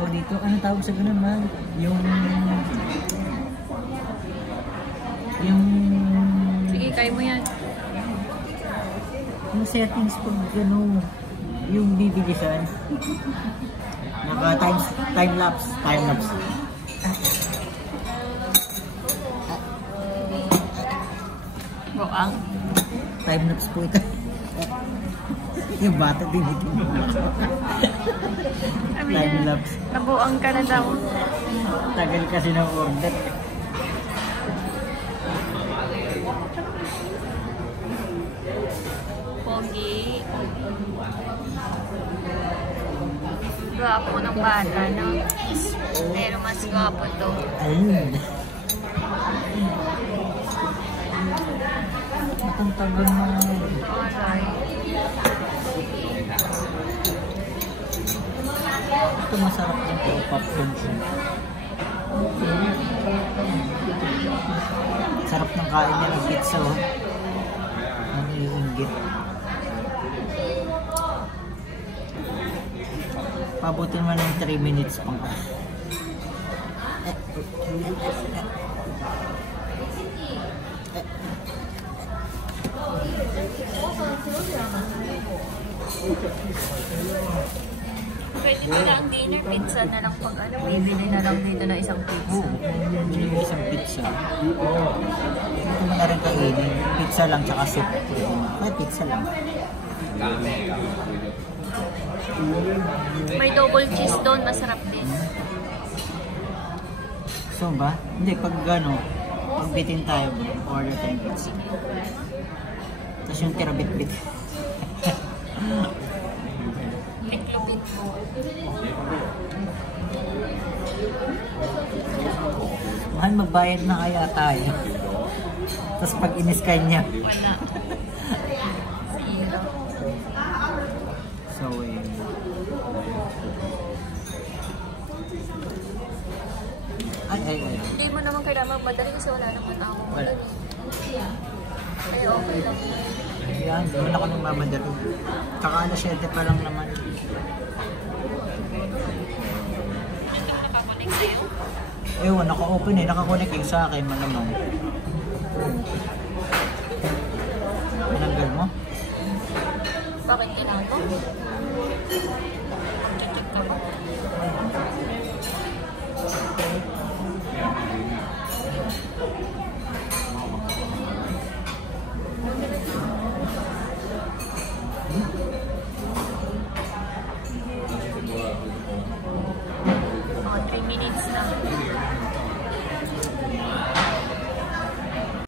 tawag dito? Ano tawag sa ganun, man? Yung sige, kaya mo yan. Yung settings pag ano, yung bibilisan. Naka time lapse. Buang. Time lapse po ito. Yung bata din ito. Time lapse. Nabuang ka na daw. Tagal kasi ng order. Pogi. Gwapo ng bata, no? Pero mas gwapo to. Ayun. Ang tagal na. Alright. Ito masarap din po, popcorn siya. Sarap ng kain niya ng pizza, oh. Ang iinggit. Pabutin mo ng 3 minutes pang Pwede na lang dinner, pizza na lang pag ano. Bibili na lang dito na isang pizza. Bili mo isang pizza. Ito mo na rin kainin. Pizza lang tsaka soup. Ay, pizza lang. May double cheese doon, masarap din. So ba? Hindi, pag gano, pag bitin tayo, order tayong pizza. Tapos yung tira-bit-bit. Niklubit mo. Mahal, magbayad na kaya tayo. Tapos pag in-scan niya. Wala. Zero. So, ay. Hindi mo naman kailangan magmadali kasi wala naman ako. Wala. Ay, okay lang. Yan, doon ako nang mamadali. Tsaka alas 7 pa lang naman. Hindi mo nakakunik sa'yo? Ewan, naka-open eh. Naka-connect yung sa akin, malamang. Tinanggal mo? Bakit tinago? Mag-check ka ba? Oh, 3 minutes na.